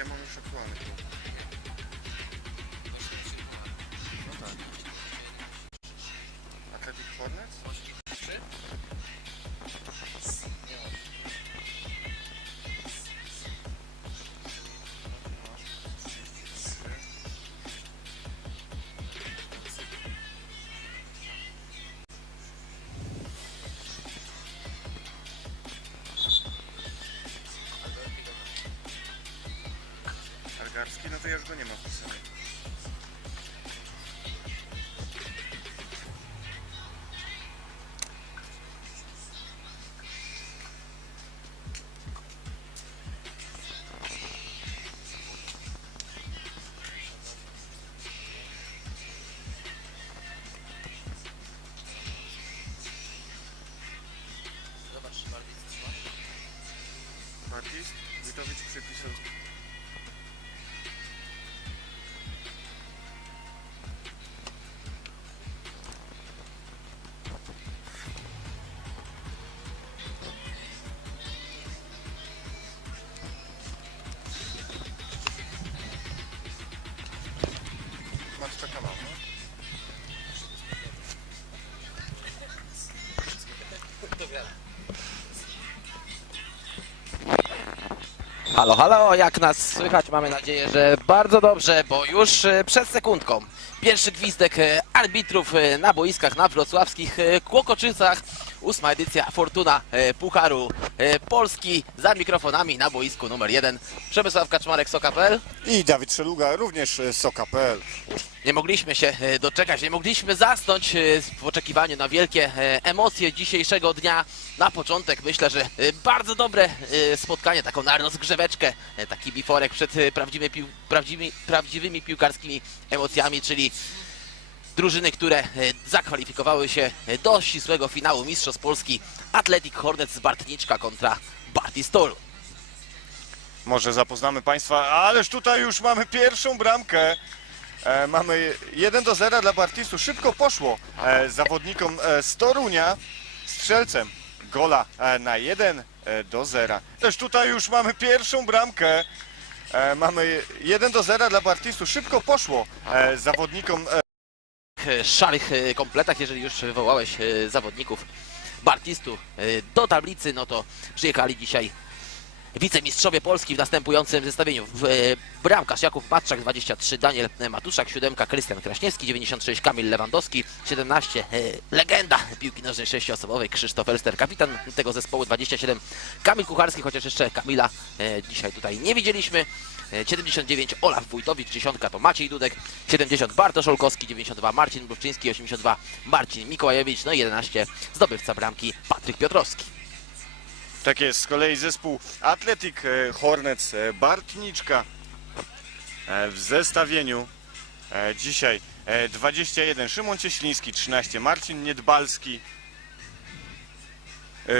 ja mam już Algarski? No to ja już go nie mam wpisanego. Zobacz, Halo, halo, jak nas słychać? Mamy nadzieję, że bardzo dobrze, bo już e, przed sekundką pierwszy gwizdek e, arbitrów e, na boiskach na wrocławskich Kłokoczycach. Ósma edycja Fortuna e, Pucharu e, Polski za mikrofonami na boisku numer jeden. Przemysław Kaczmarek, Soka.pl. I Dawid Szeluga, również e, Soka.pl. Nie mogliśmy się doczekać, nie mogliśmy zasnąć w oczekiwaniu na wielkie emocje dzisiejszego dnia. Na początek myślę, że bardzo dobre spotkanie, taką na rozgrzeweczkę, e, taki biforek przed prawdziwymi, prawdziwymi, prawdziwymi piłkarskimi emocjami, czyli drużyny, które e, zakwalifikowały się e, do ścisłego finału Mistrzostw Polski Atletic Hornets z Bartniczka kontra Bartistoru. Może zapoznamy Państwa, ależ tutaj już mamy pierwszą bramkę. E, mamy 1 do 0 dla Bartisu. Szybko poszło e, zawodnikom e, z Torunia. Strzelcem gola e, na 1 e, do 0. Też tutaj już mamy pierwszą bramkę. E, mamy 1 do 0 dla Bartisu. Szybko poszło e, zawodnikom e, szarych e, kompletach, jeżeli już wywołałeś e, zawodników Bartistu e, do tablicy, no to przyjechali dzisiaj wicemistrzowie Polski w następującym zestawieniu. W, e, Bramkarz Jakub Matczak 23, Daniel Matuszak 7, Krystian Kraśniewski 96, Kamil Lewandowski 17, e, legenda piłki nożnej sześcioosobowej Krzysztof Elster, kapitan tego zespołu 27, Kamil Kucharski, chociaż jeszcze Kamila e, dzisiaj tutaj nie widzieliśmy. E, 79 Olaf Wójtowicz, 10 to Maciej Dudek, 70 Bartosz Olkowski, 92 Marcin Bruszczyński, 82 Marcin Mikołajewicz, no i 11 zdobywca bramki Patryk Piotrowski. Tak jest, z kolei zespół Athletic e, Hornets e, Bartniczka e, w zestawieniu dzisiaj e, 21 Szymon Cieśliński, 13 Marcin Niedbalski,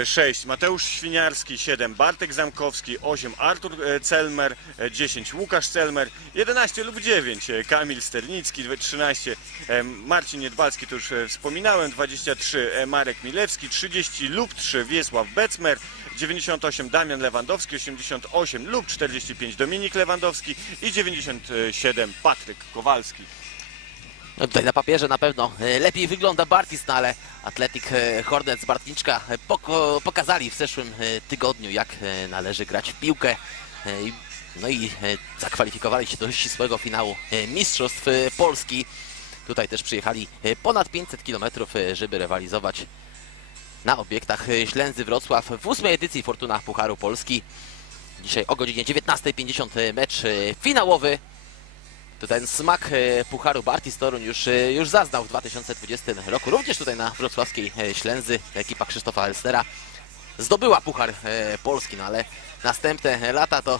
6 Mateusz Świniarski, 7 Bartek Zamkowski, 8 Artur e, Celmer, e, 10 Łukasz Celmer, 11 lub 9 e, Kamil Sternicki, 13 e, Marcin Niedbalski, to już e, wspominałem, 23 e, Marek Milewski, 30 lub 3 Wiesław Becmer, 98 Damian Lewandowski, 88 lub 45 Dominik Lewandowski i 97 Patryk Kowalski. No tutaj na papierze na pewno e, lepiej wygląda Bartis, no ale Atletic e, Hornets Bartniczka e, poko pokazali w zeszłym tygodniu, jak należy grać w piłkę. No i zakwalifikowali się do ścisłego finału Mistrzostw Polski. Tutaj też przyjechali ponad 500 km, żeby rywalizować na obiektach Ślęzy Wrocław w ósmej edycji Fortuna Pucharu Polski. Dzisiaj o godzinie 19.50 mecz finałowy to ten smak e, Pucharu Bartis Torun już, e, już zaznał w 2020 roku. Również tutaj na wrocławskiej e, Ślęzy ekipa Krzysztofa Elstera zdobyła Puchar Polski, no ale następne lata to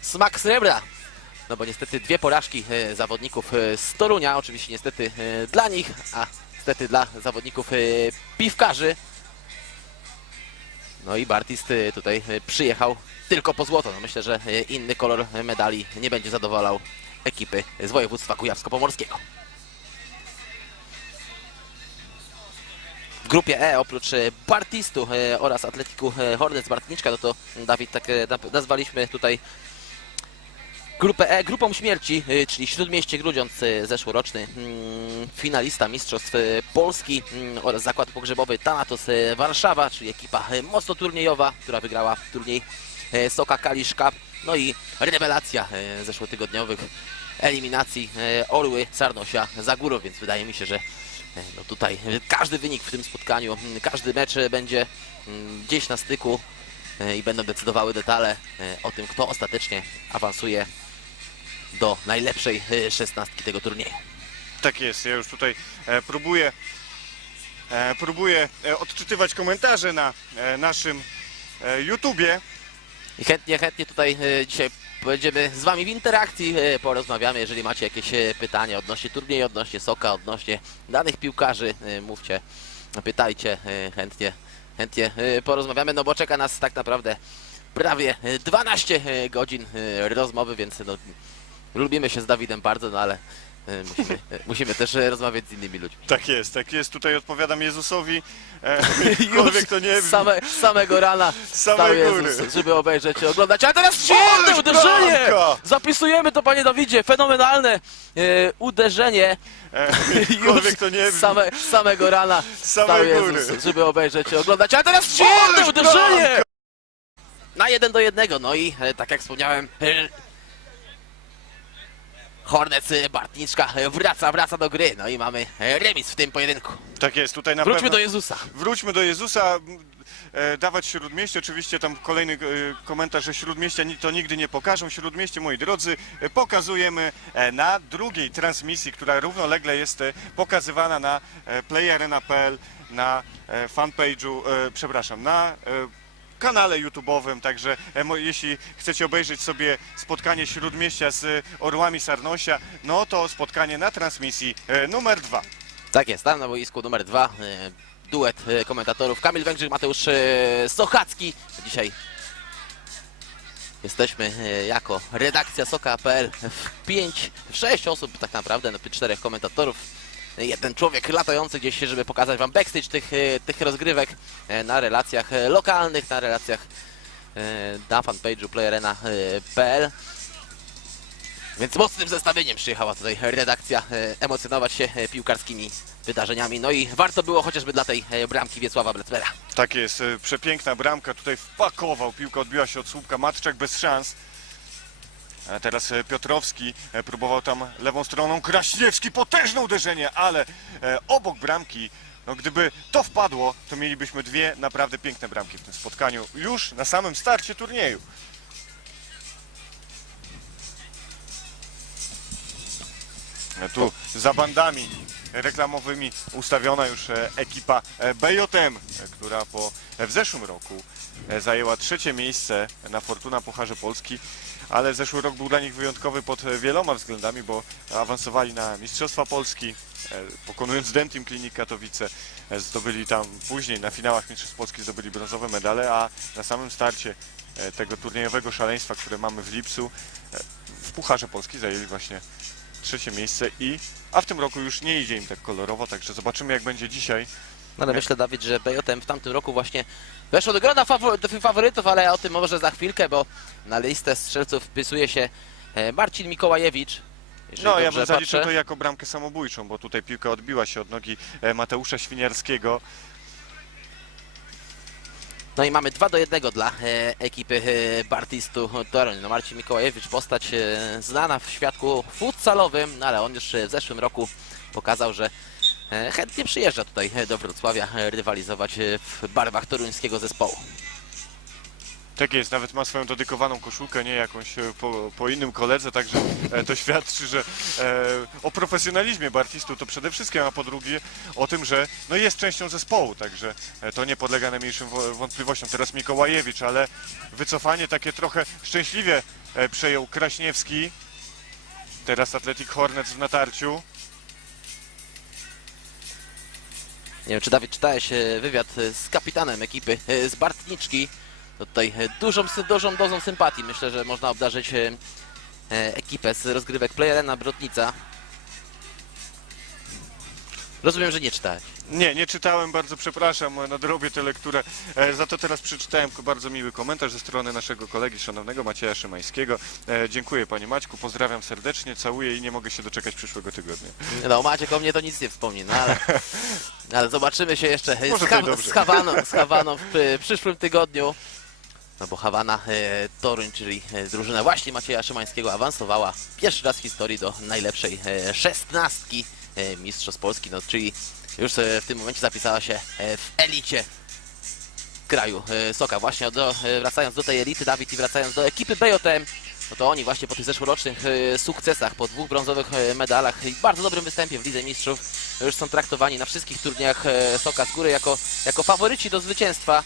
smak srebra. No bo niestety dwie porażki zawodników z Torunia, oczywiście niestety dla nich, a niestety dla zawodników piwkarzy. No i Bartist tutaj przyjechał tylko po złoto. No myślę, że inny kolor medali nie będzie zadowalał ekipy z województwa kujawsko-pomorskiego. W grupie E oprócz e, Bartistu e, oraz Atletiku e, Hornets Bartniczka, no to Dawid tak nazwaliśmy tutaj Grupę E, grupą śmierci, czyli Śródmieście Grudziądz, zeszłoroczny mm, finalista Mistrzostw Polski mm, oraz zakład pogrzebowy Thanatos y, Warszawa, czyli ekipa mocno turniejowa, która wygrała turniej Soka Kalisz Cup. No i rewelacja y, zeszłotygodniowych eliminacji y, Orły Sarnosia Zagórów, więc wydaje mi się, że y, no tutaj każdy wynik w tym spotkaniu, każdy mecz będzie gdzieś na styku i będą decydowały detale o tym, kto ostatecznie awansuje do najlepszej szesnastki tego turnieju. Tak jest, ja już tutaj e, próbuję, e, próbuję e, odczytywać komentarze na e, naszym e, YouTubie. I chętnie, chętnie tutaj y, dzisiaj będziemy z Wami w interakcji, y, porozmawiamy. Jeżeli macie jakieś y, pytania odnośnie turnieju, odnośnie soka, odnośnie danych piłkarzy, mówcie, pytajcie, chętnie, chętnie porozmawiamy, no bo czeka nas tak naprawdę prawie y, 12 y, godzin rozmowy, więc no, lubimy się z Dawidem bardzo, no ale y, musimy, y, musimy też y, rozmawiać z innymi ludźmi. Tak jest, tak jest, tutaj odpowiadam Jezusowi, e, to nie z same, z samego rana samej stał góry. Jezus, żeby obejrzeć i oglądać. A teraz Ależ uderzenie! bramka! Zapisujemy to, panie Dawidzie, fenomenalne e, uderzenie. e, to nie z, same, z samego rana stał samej Jezus, góry. żeby obejrzeć i oglądać. A teraz Ależ uderzenie! bramka! Na jeden do jednego, no i e, tak jak wspomniałem, e, Hornec e, Bartniczka e, wraca, wraca do gry. No i mamy e, remis w tym pojedynku. Tak jest, tutaj na Wróćmy pewno... do Jezusa. Wróćmy do Jezusa. E, dawać Śródmieście, oczywiście tam kolejny e, komentarz, że Śródmieścia ni- to nigdy nie pokażą. Śródmieście, moi drodzy, e, pokazujemy e, na drugiej transmisji, która równolegle jest e, pokazywana na e, playarena.pl, na e, fanpage'u, e, przepraszam, na e, kanale YouTube'owym, także e, jeśli chcecie obejrzeć sobie spotkanie Śródmieścia z e, Orłami Sarnosia, no to spotkanie na transmisji e, numer dwa. Tak jest, tam na boisku numer dwa. Duet komentatorów Kamil Węgrzyk, Mateusz Sochacki. Dzisiaj jesteśmy jako redakcja Soka.pl w 5, w 6 osób tak naprawdę, no czterech komentatorów. Jeden człowiek latający gdzieś, żeby pokazać wam backstage tych, e, tych rozgrywek e, na relacjach e, lokalnych, na relacjach na fanpage'u playerena.pl. Więc mocnym zestawieniem przyjechała tutaj redakcja emocjonować się piłkarskimi wydarzeniami. No i warto było chociażby dla tej bramki Wiesława Brecmera. Tak jest, przepiękna bramka, tutaj wpakował, piłka odbiła się od słupka, Matczak bez szans. A teraz e, Piotrowski e, próbował tam lewą stroną, Kraśniewski, potężne uderzenie, ale e, obok bramki, no gdyby to wpadło, to mielibyśmy dwie naprawdę piękne bramki w tym spotkaniu, już na samym starcie turnieju. E, Tu za bandami reklamowymi ustawiona już e, ekipa e, BJM, e, która po, e, w zeszłym roku e, zajęła trzecie miejsce na Fortuna Pucharze Polski, ale zeszły rok był dla nich wyjątkowy pod wieloma względami, bo awansowali na Mistrzostwa Polski, e, pokonując Dentim Klinik Katowice, e, zdobyli tam później na finałach Mistrzostw Polski zdobyli brązowe medale, a na samym starcie e, tego turniejowego szaleństwa, które mamy w Lipsu, e, w Pucharze Polski zajęli właśnie trzecie miejsce i a w tym roku już nie idzie im tak kolorowo, także zobaczymy jak będzie dzisiaj. No ale myślę, Dawid, że BJM w tamtym roku właśnie weszło do grona fawo- do faworytów, ale o tym może za chwilkę, bo na listę strzelców wpisuje się e, Marcin Mikołajewicz. Jeżeli No ja bym zaliczył patrzę. to jako bramkę samobójczą, bo tutaj piłka odbiła się od nogi e, Mateusza Świniarskiego. No i mamy 2 do 1 dla e, ekipy Bartistu Toruń. No Marcin Mikołajewicz, postać znana w świadku futsalowym, no ale on już w zeszłym roku pokazał, że chętnie przyjeżdża tutaj e, do Wrocławia e, rywalizować e, w barwach toruńskiego zespołu. Tak jest, nawet ma swoją dedykowaną koszulkę, nie jakąś e, po, po innym koledze, także e, to świadczy, że e, o profesjonalizmie Bartistu to przede wszystkim, a po drugie o tym, że no jest częścią zespołu, także e, to nie podlega najmniejszym wo- wątpliwościom. Teraz Mikołajewicz, ale wycofanie takie trochę szczęśliwie e, przejął Kraśniewski. Teraz Atletic Hornets w natarciu. Nie wiem, czy Dawid czytałeś e, wywiad e, z kapitanem ekipy e, z Bartniczki. To tutaj dużą, dużą dozą sympatii myślę, że można obdarzyć ekipę z rozgrywek Playerena Brotnica. Rozumiem, że nie czytałeś. Nie, nie czytałem, bardzo przepraszam, nadrobię tę lekturę. E, za to teraz przeczytałem bardzo miły komentarz ze strony naszego kolegi, szanownego Macieja Szymańskiego. E, dziękuję Panie Maćku, pozdrawiam serdecznie, całuję i nie mogę się doczekać przyszłego tygodnia. No, Maciek o mnie to nic nie wspomni, no ale, ale zobaczymy się jeszcze z, dobrze. z Hawaną, z Hawaną w przyszłym tygodniu. No bo Hawana e, Toruń, czyli e, drużyna właśnie Macieja Szymańskiego awansowała pierwszy raz w historii do najlepszej e, szesnastki Mistrzostw Polski, no czyli już e, w tym momencie zapisała się e, w elicie kraju e, Soka. Właśnie do, e, wracając do tej elity, Dawid, i wracając do ekipy BJM, no to oni właśnie po tych zeszłorocznych e, sukcesach, po dwóch brązowych e, medalach i bardzo dobrym występie w Lidze Mistrzów już są traktowani na wszystkich turniejach e, Soka z góry jako, jako faworyci do zwycięstwa.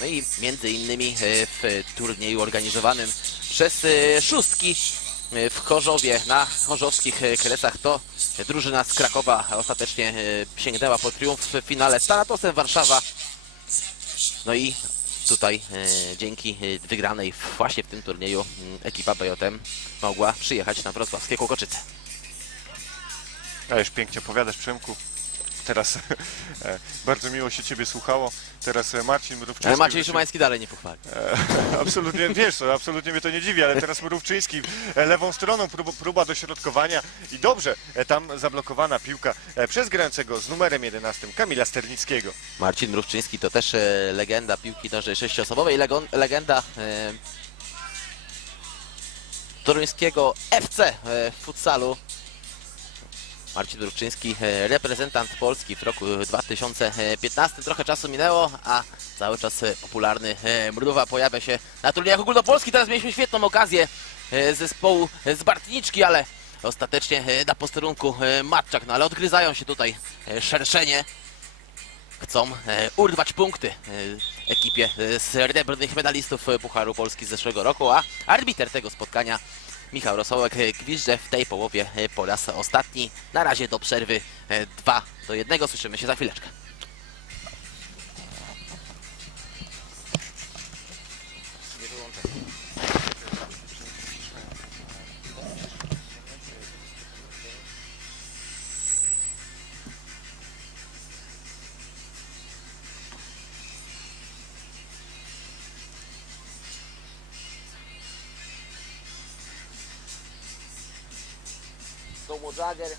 No i między innymi e, w turnieju organizowanym przez e, szóstki e, w Chorzowie na chorzowskich e, kresach to drużyna z Krakowa ostatecznie e, sięgnęła po triumf w finale z Tanatosem Warszawa. No i tutaj e, dzięki e, wygranej właśnie w tym turnieju m, ekipa BJM mogła przyjechać na wrocławskie Kłokoczyce. A już pięknie opowiadasz, Przemku. Teraz e, bardzo miło się Ciebie słuchało. Teraz e, Marcin Mrówczyński. Ale wrócił- Szymański dalej nie pochwali. E, absolutnie, wiesz co, absolutnie mnie to nie dziwi, ale teraz Mrówczyński lewą stroną próba, próba dośrodkowania i dobrze, tam zablokowana piłka przez grającego z numerem 11 Kamila Sternickiego. Marcin Mrówczyński to też legenda piłki nożnej sześciosobowej, legenda toruńskiego FC w futsalu. Marcin Mrówczyński, e, reprezentant Polski w roku 2015. Trochę czasu minęło, a cały czas e, popularny e, Mruwa pojawia się na turniejach ogólnopolskich. Teraz mieliśmy świetną okazję zespołu z Bartniczki, ale ostatecznie na posterunku Matczak, no ale odgryzają się tutaj szerszenie chcą urwać punkty ekipie srebrnych medalistów Pucharu Polski z zeszłego roku, a arbiter tego spotkania Michał Rosołek e, gwizdże w tej połowie e, po raz ostatni. Na razie do przerwy 2 do 1. Słyszymy się za chwileczkę. Slow Jagger,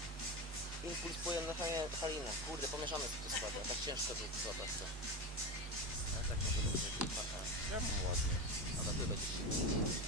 impuls pojemnoszenie Halina. Kurde, pomieszane to składy, tak ciężko to zobacz co. tak może być. Ładnie. A na będzie. Ja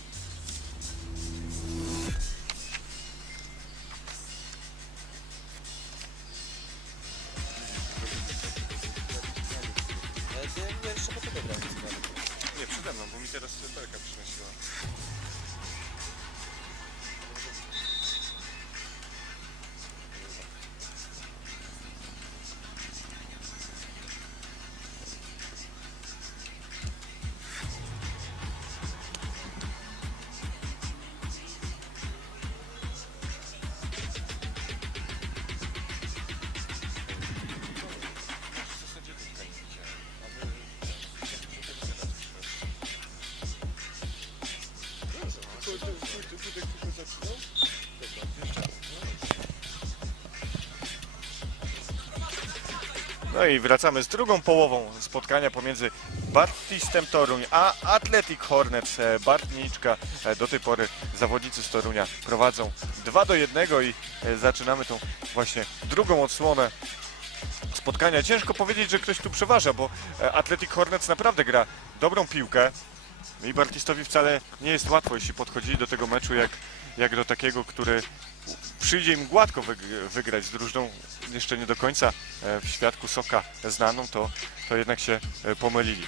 No i wracamy z drugą połową spotkania pomiędzy Bartistem Toruń a Athletic Hornets e, Bartniczka. E, Do tej pory zawodnicy z Torunia prowadzą 2 do 1 i e, zaczynamy tą właśnie drugą odsłonę spotkania. Ciężko powiedzieć, że ktoś tu przeważa, bo Athletic Hornets naprawdę gra dobrą piłkę. I Bartistowi wcale nie jest łatwo, jeśli podchodzili do tego meczu jak, jak do takiego, który przyjdzie im gładko wyg- wygrać z drużyną jeszcze nie do końca e, w świadku Soka znaną, to, to jednak się e, pomylili.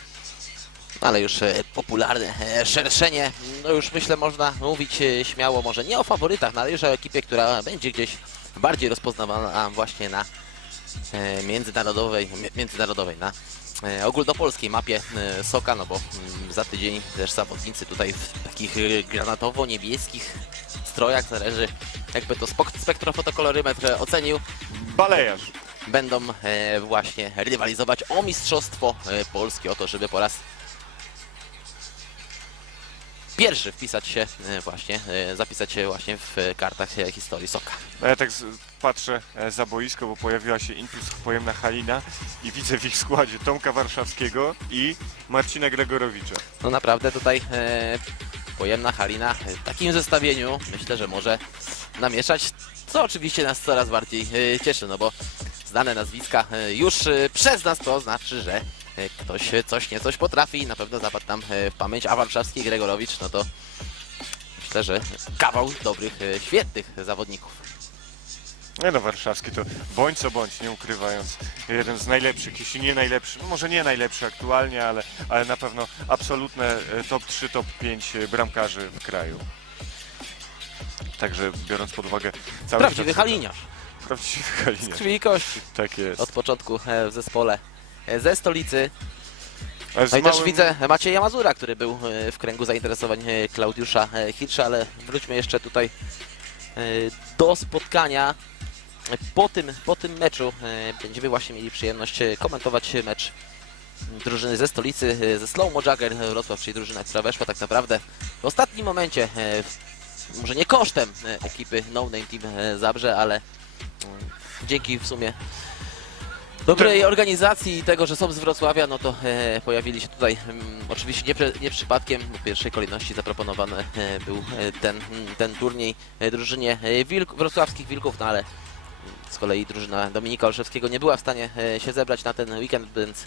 Ale już e, popularne szerszenie, no już myślę można mówić śmiało, może nie o faworytach, no ale już o ekipie, która będzie gdzieś bardziej rozpoznawana właśnie na międzynarodowej, mi- międzynarodowej, na ogólnopolskiej mapie e, Soka, no bo mm, za tydzień też zawodnicy tutaj w takich e, granatowo-niebieskich strojach, zależy jakby to spektrofotokolorymetr ocenił, Balejarz. będą e, właśnie rywalizować o Mistrzostwo e, Polski, o to, żeby po raz pierwszy wpisać się e, właśnie, e, zapisać się właśnie w kartach e, historii Soka. No ja tak z, patrzę za boisko, bo pojawiła się Impuls Pojemna Halina i widzę w ich składzie Tomka Warszawskiego i Marcina Gregorowicza. No naprawdę tutaj e, pojemna Halina w takim zestawieniu myślę, że może namieszać, co oczywiście nas coraz bardziej cieszy, no bo znane nazwiska już przez nas to znaczy, że ktoś e, coś nie coś potrafi na pewno zapadł nam e, w pamięć, a Warszawski Gregorowicz, no to myślę, że kawał dobrych, e, świetnych zawodników. Nie no, Warszawski to bądź co bądź, nie ukrywając, jeden z najlepszych, jeśli nie najlepszy, no może nie najlepszy aktualnie, ale, ale na pewno absolutne e, top 3, top 5 bramkarzy w kraju. Także biorąc pod uwagę cały Prawdziwy haliniarz, Prawdziwy z haliniarz, krwi i kości. tak jest. Od początku e, w zespole e, ze stolicy, z No i też małym- widzę Macieja Mazura, który był e, w kręgu zainteresowań e, Klaudiusza e, Hirsza, ale wróćmy jeszcze tutaj e, do spotkania. E, Po tym, po tym meczu e, będziemy właśnie mieli przyjemność e, komentować mecz drużyny ze stolicy, e, ze Slow Mo Jagger Wrocław, czyli drużyna, która weszła tak naprawdę w ostatnim momencie, e, może nie kosztem e, ekipy No Name Team e, Zabrze, ale mm, dzięki w sumie dobrej organizacji i tego, że są z Wrocławia, no to e, pojawili się tutaj mm, oczywiście nie, nie przypadkiem, w pierwszej kolejności zaproponowany e, był e, ten, mm, ten turniej e, drużynie e, Wilk, wrocławskich Wilków, no ale mm, z kolei drużyna Dominika Olszewskiego nie była w stanie e, się zebrać na ten weekend, więc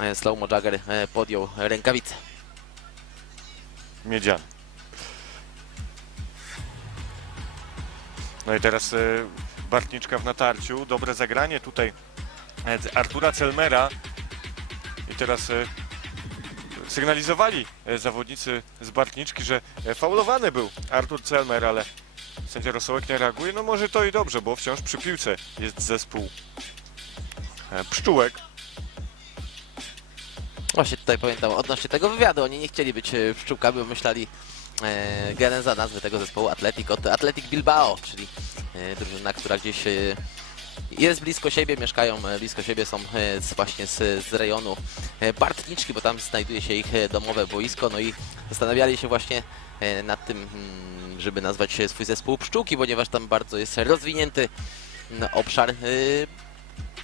e, Slow Mo Jagger e, podjął rękawice. Miedziany. No i teraz e, Bartniczka w natarciu, dobre zagranie tutaj Artura Celmera i teraz e, sygnalizowali e, zawodnicy z Bartniczki, że e, faulowany był Artur Celmer, ale sędzia Rosołek nie reaguje, no może to i dobrze, bo wciąż przy piłce jest zespół Pszczółek. Właśnie tutaj pamiętam odnośnie tego wywiadu, oni nie chcieli być pszczółkami, bo myśleli e, geneza nazwy tego zespołu Atletic od Atletic Bilbao, czyli e, drużyna, która gdzieś e, jest blisko siebie, mieszkają e, blisko siebie, są e, z, właśnie z, z rejonu e, Bartniczki, bo tam znajduje się ich domowe boisko, no i zastanawiali się właśnie nad tym, mm, żeby nazwać swój zespół Pszczółki, ponieważ tam bardzo jest rozwinięty mm, obszar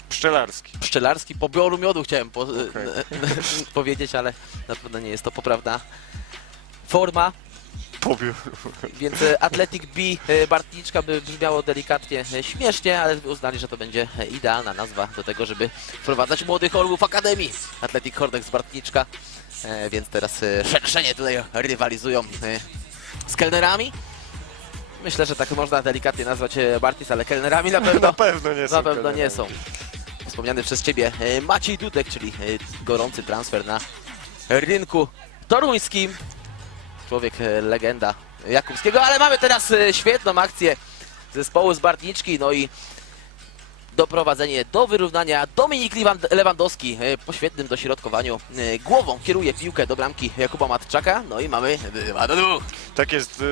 Pszczelarski. pszczelarski pobioru miodu chciałem po, Okej. powiedzieć, ale na pewno nie jest to poprawna forma, Pobiór. więc e, Athletic B e, Bartniczka by brzmiało delikatnie e, śmiesznie, ale uznali, że to będzie e, idealna nazwa do tego, żeby wprowadzać młodych orłów Akademii. Athletic Hordex Bartniczka, e, więc teraz e, szerszenie tutaj rywalizują e, z kelnerami. Myślę, że tak można delikatnie nazwać e, Bartis, ale kelnerami na pewno Na pewno nie są. na pewno nie kelnerami. są. Wspomniany przez Ciebie e, Maciej Dudek, czyli e, gorący transfer na rynku toruńskim. Człowiek e, legenda Jakubskiego, ale mamy teraz e, świetną akcję zespołu z Bartniczki, no i doprowadzenie do wyrównania. Dominik Lewandowski e, po świetnym dośrodkowaniu głową kieruje piłkę do bramki Jakuba Matczaka, no i mamy 2 do 2. Tak jest.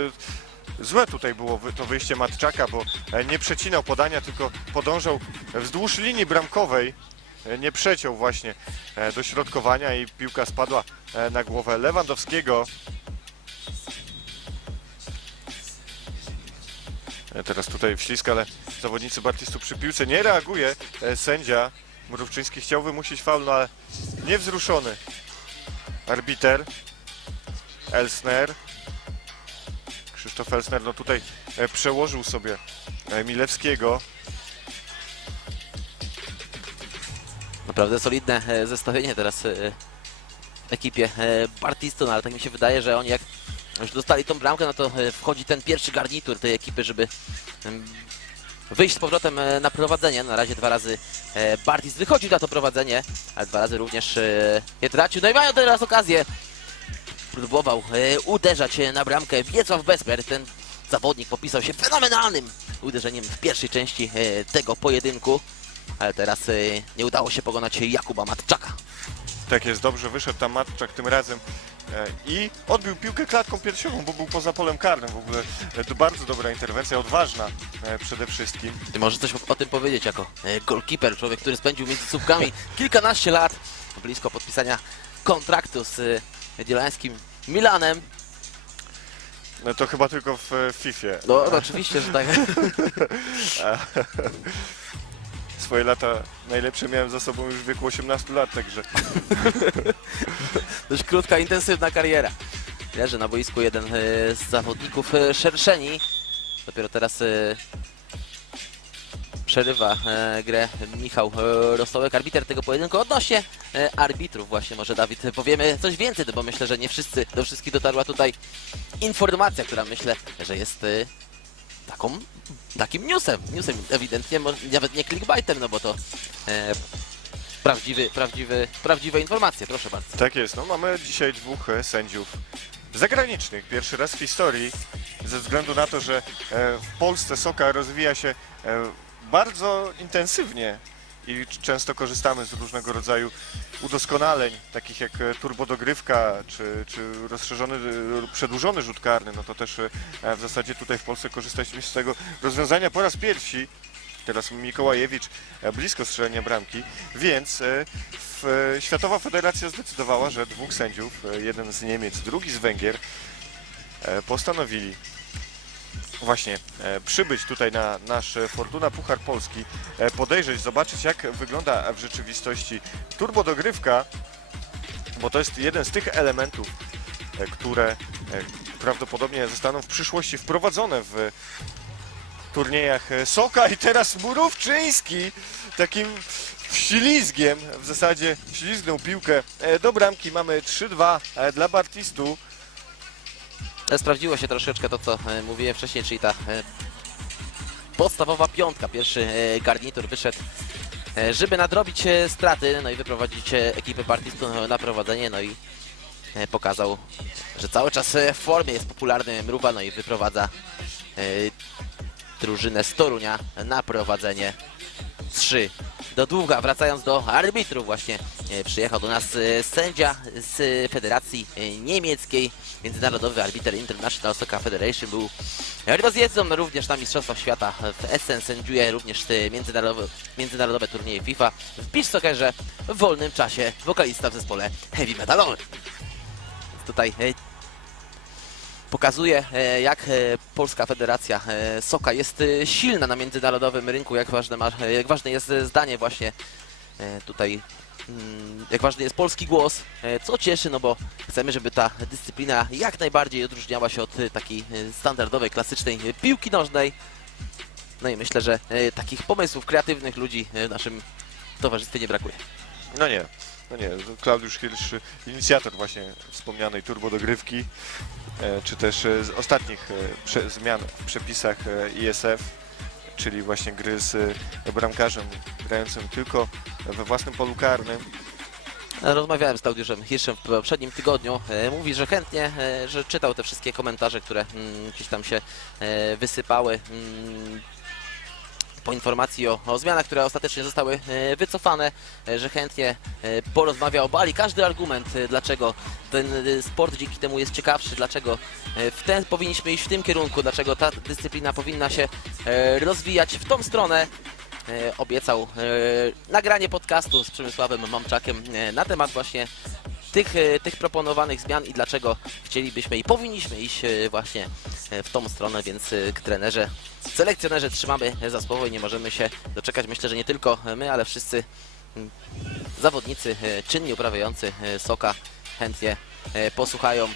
Złe tutaj było to wyjście Matczaka, bo nie przecinał podania, tylko podążał wzdłuż linii bramkowej. Nie przeciął właśnie e, do środkowania i piłka spadła na głowę Lewandowskiego. Teraz tutaj wślizg, ale zawodnicy Bartistu przy piłce nie reaguje. E, Sędzia Mrówczyński chciał wymusić faul, no ale niewzruszony. Arbiter Elsner. Krzysztof Elsner no tutaj e, przełożył sobie e, Milewskiego. Naprawdę solidne e, zestawienie teraz e, w ekipie e, Bartistu, no ale tak mi się wydaje, że oni jak już dostali tą bramkę, no to e, wchodzi ten pierwszy garnitur tej ekipy, żeby wyjść z powrotem e, na prowadzenie. Na razie dwa razy e, Bartis wychodził na to prowadzenie, ale dwa razy również je tracił. No i mają teraz okazję. Próbował uderzać na bramkę Wiesław Besper. Ten zawodnik popisał się fenomenalnym uderzeniem w pierwszej części tego pojedynku. Ale teraz nie udało się pokonać Jakuba Matczaka. Tak jest, dobrze wyszedł tam Matczak tym razem i odbił piłkę klatką piersiową, bo był poza polem karnym. W ogóle e, to bardzo dobra interwencja, odważna e, przede wszystkim. Ty możesz coś o tym powiedzieć jako e, goalkeeper, człowiek, który spędził między słupkami kilkanaście lat, blisko podpisania kontraktu z e, dzielańskim Milanem. No to chyba tylko w e, FIFA. No, no oczywiście, że tak. Swoje lata najlepsze miałem za sobą już w wieku 18 lat, także Dość krótka, intensywna kariera. Leży na boisku jeden e, z zawodników e, Szerszeni. Dopiero teraz e, przerywa grę Michał e, Rostołek, arbiter tego pojedynku. Odnośnie arbitrów właśnie może Dawid powiemy coś więcej, bo myślę, że nie wszyscy, do wszystkich dotarła tutaj informacja, która myślę, że jest taką, takim newsem. Newsem ewidentnie, nawet nie clickbaitem, no bo to e, prawdziwy, prawdziwy, prawdziwe informacje, proszę bardzo. tak jest. No, mamy dzisiaj dwóch e, sędziów zagranicznych. Pierwszy raz w historii, ze względu na to, że e, w Polsce soka rozwija się e, bardzo intensywnie i często korzystamy z różnego rodzaju udoskonaleń, takich jak e, turbodogrywka czy, czy rozszerzony, e, przedłużony rzut karny, no to też e, w zasadzie tutaj w Polsce korzystaliśmy z tego rozwiązania po raz pierwszy. Teraz Mikołajewicz blisko strzelenia bramki, więc w, Światowa Federacja zdecydowała, że dwóch sędziów, jeden z Niemiec, drugi z Węgier, postanowili właśnie e, przybyć tutaj na nasz Fortuna Puchar Polski, e, podejrzeć, zobaczyć jak wygląda w rzeczywistości turbodogrywka, bo to jest jeden z tych elementów, e, które prawdopodobnie zostaną w przyszłości wprowadzone w turniejach Soka i teraz Murówczyński takim ślizgiem, w zasadzie ślizgnął piłkę do bramki. Mamy 3-2 e, dla Bartistu. E, Sprawdziło się troszeczkę to, co e, mówiłem wcześniej, czyli ta e, podstawowa piątka. Pierwszy garnitur wyszedł, żeby nadrobić straty, no i wyprowadzić ekipę Partistu na prowadzenie, no i pokazał, że cały czas w formie jest popularny Mruwa, no i wyprowadza drużynę z Torunia na prowadzenie 3 do długa. Wracając do arbitrów właśnie e, przyjechał do nas e, sędzia z Federacji e, Niemieckiej, międzynarodowy arbiter International Soccer Federation był rozjezdcą również na Mistrzostwach Świata w Essen, sędziuje również międzynarodowe, międzynarodowe turnieje FIFA w beach soccerze w wolnym czasie wokalista w zespole heavy metalowym. Tutaj pokazuje, e, jak e, Polska Federacja e, Soka jest silna na międzynarodowym rynku, jak ważne, ma, jak ważne jest zdanie właśnie tutaj, mm, jak ważny jest polski głos, co cieszy, no bo chcemy, żeby ta dyscyplina jak najbardziej odróżniała się od takiej standardowej, klasycznej piłki nożnej. No i myślę, że takich pomysłów, kreatywnych ludzi w naszym towarzystwie nie brakuje. No nie, no nie. Klaudiusz Hirsch, inicjator właśnie wspomnianej turbodogrywki, e, czy też e, z ostatnich e, zmian w przepisach ISF, czyli właśnie gry z bramkarzem grającym tylko we własnym polu karnym. Rozmawiałem z Klaudiuszem Hirszem w poprzednim tygodniu. Mówi, że chętnie, że czytał te wszystkie komentarze, które mm, gdzieś tam się wysypały mm, po informacji o, o zmianach, które ostatecznie zostały e, wycofane, e, że chętnie e, porozmawia, obali każdy argument, dlaczego ten sport dzięki temu jest ciekawszy, dlaczego w ten powinniśmy iść w tym kierunku, dlaczego ta dyscyplina powinna się rozwijać w tą stronę obiecał nagranie podcastu z Przemysławem Mamczakiem na temat właśnie tych, e, tych proponowanych zmian i dlaczego chcielibyśmy i powinniśmy iść e, właśnie e, w tą stronę, więc trenerze, selekcjonerze trzymamy za słowo i nie możemy się doczekać. Myślę, że nie tylko my, ale wszyscy mm, zawodnicy czynni uprawiający soka chętnie posłuchają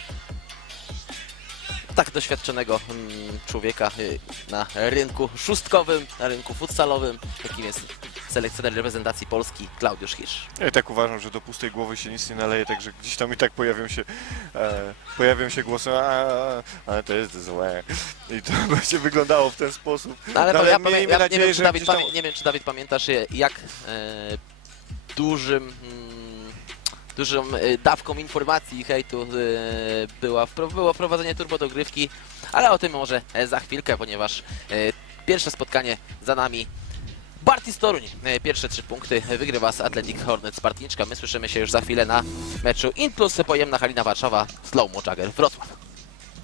tak doświadczonego mm, człowieka na rynku szóstkowym, na rynku futsalowym, jakim jest selekcjoner reprezentacji Polski Klaudiusz Hirsch. Ja i tak uważam, że do pustej głowy się nic nie naleje, także gdzieś tam i tak pojawią się, e, pojawią się głosy, a, ale to jest złe. I to będzie wyglądało w ten sposób. No, ale, No, ja, miejmy ja nie, wiem, czy że Dawid, gdzieś tam- pamię- nie wiem, czy Dawid pamiętasz, y, jak e, dużym, mm, dużą e, dawką informacji i hejtu e, była, wpro- było wprowadzenie turbodogrywki, ale o tym może e, za chwilkę, ponieważ e, pierwsze spotkanie za nami. Bartis Toruń, e, pierwsze trzy punkty wygrywa z Athletic Hornets Bartniczka. My słyszymy się już za chwilę na meczu In Plus Pojemna Halina Warszawa, Slow Mo Jagger Wrocław.